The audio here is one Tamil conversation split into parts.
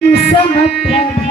Isso é.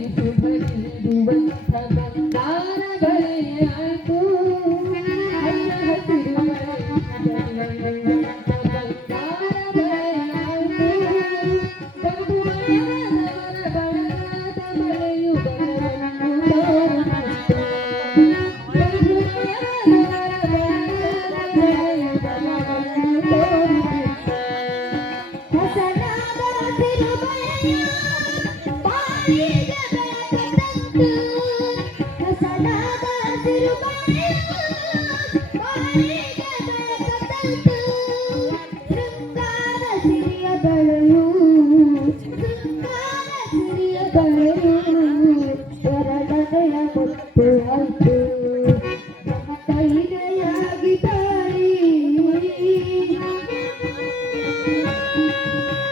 யூடியூப்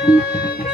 Música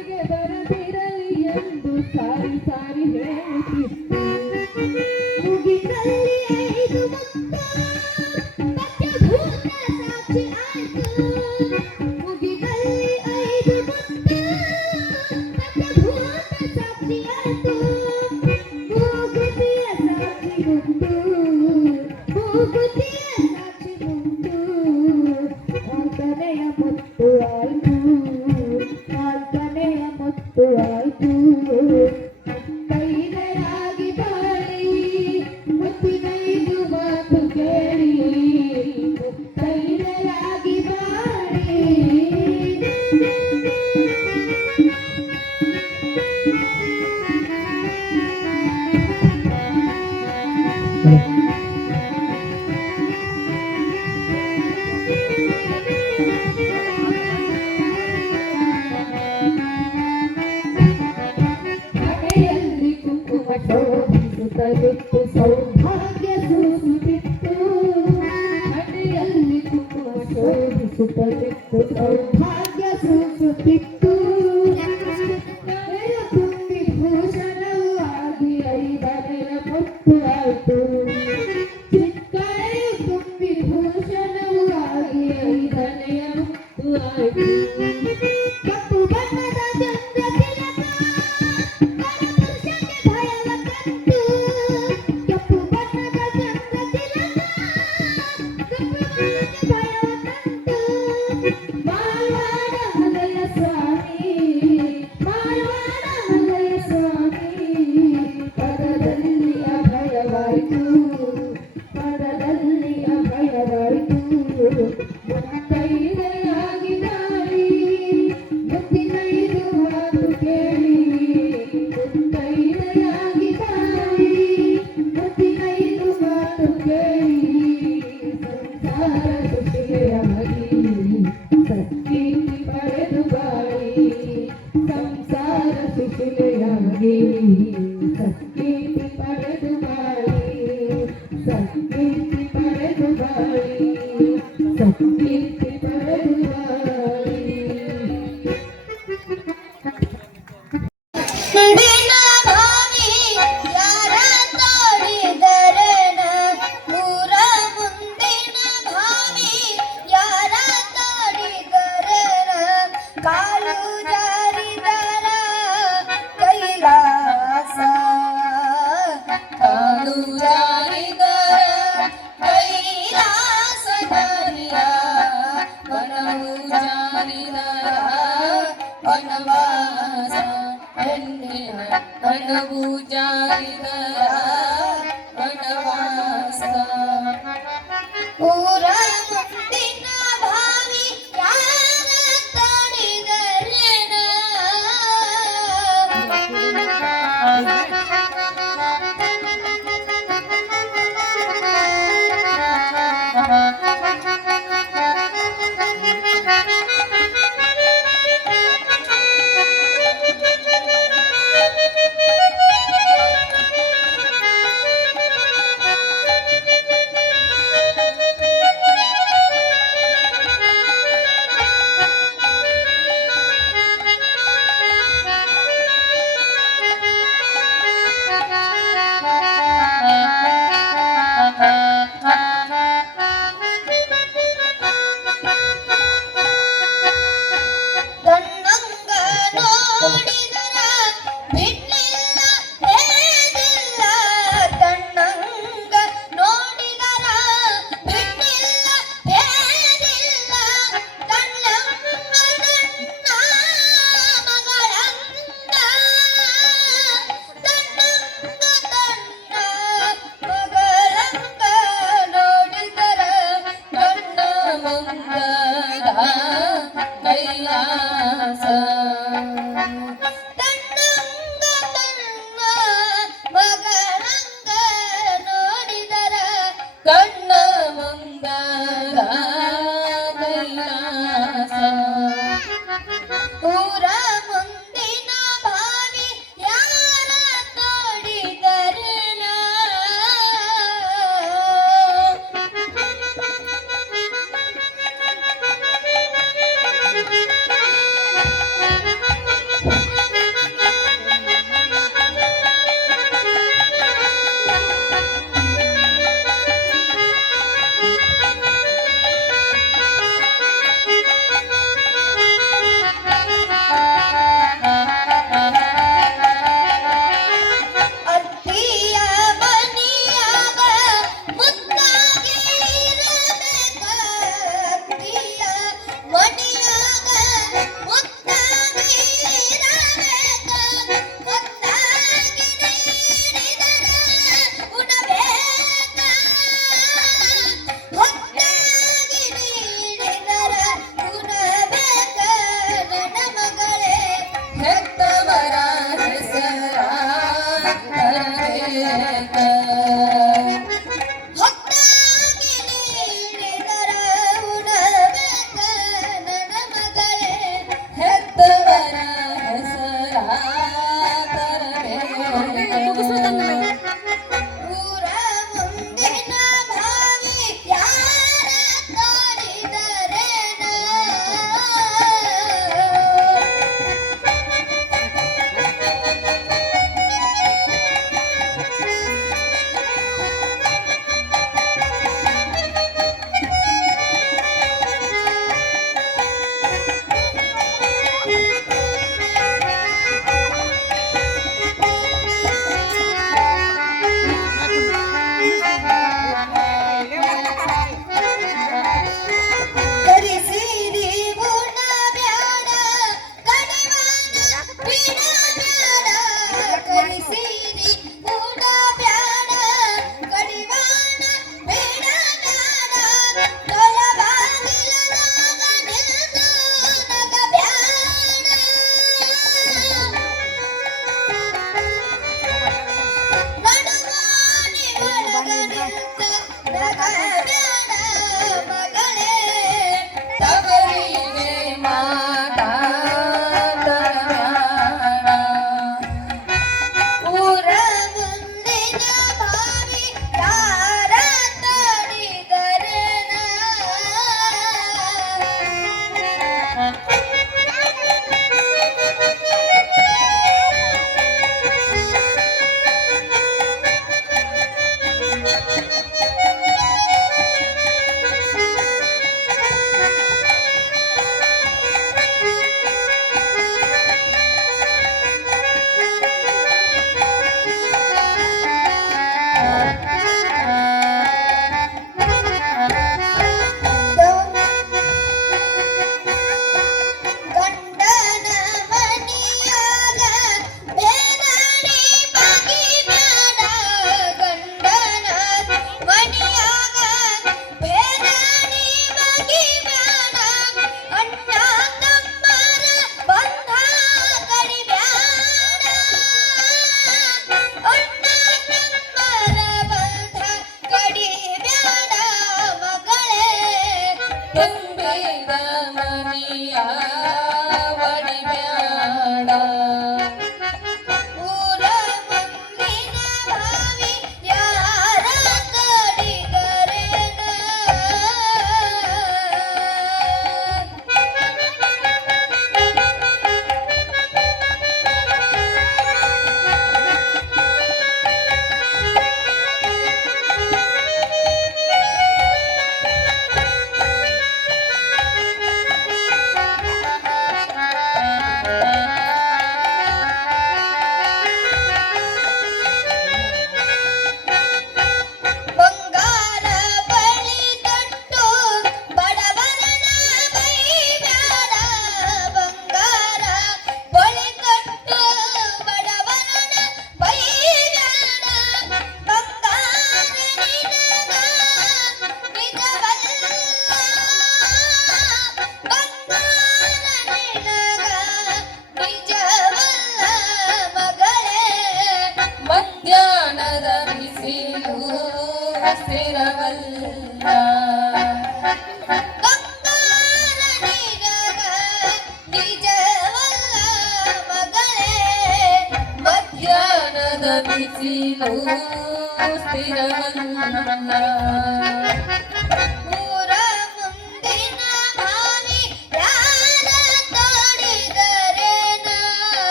सा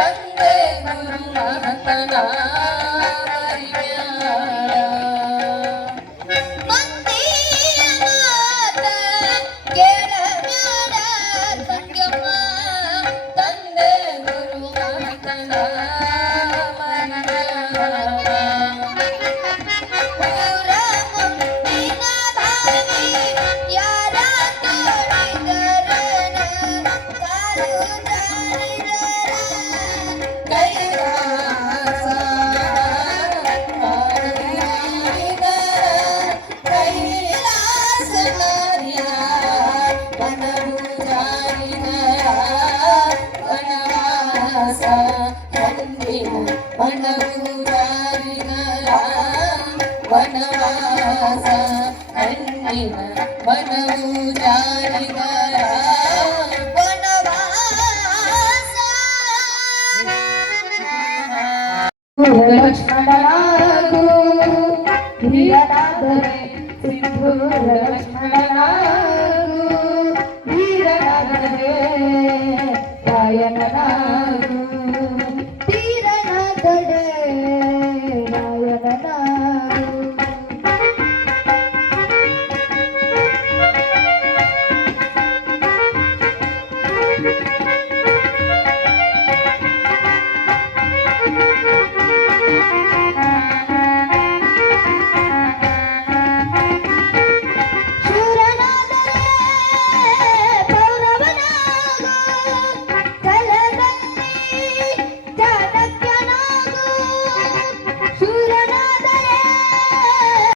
தந்தை மனம் மகத்தனா मनवू जारी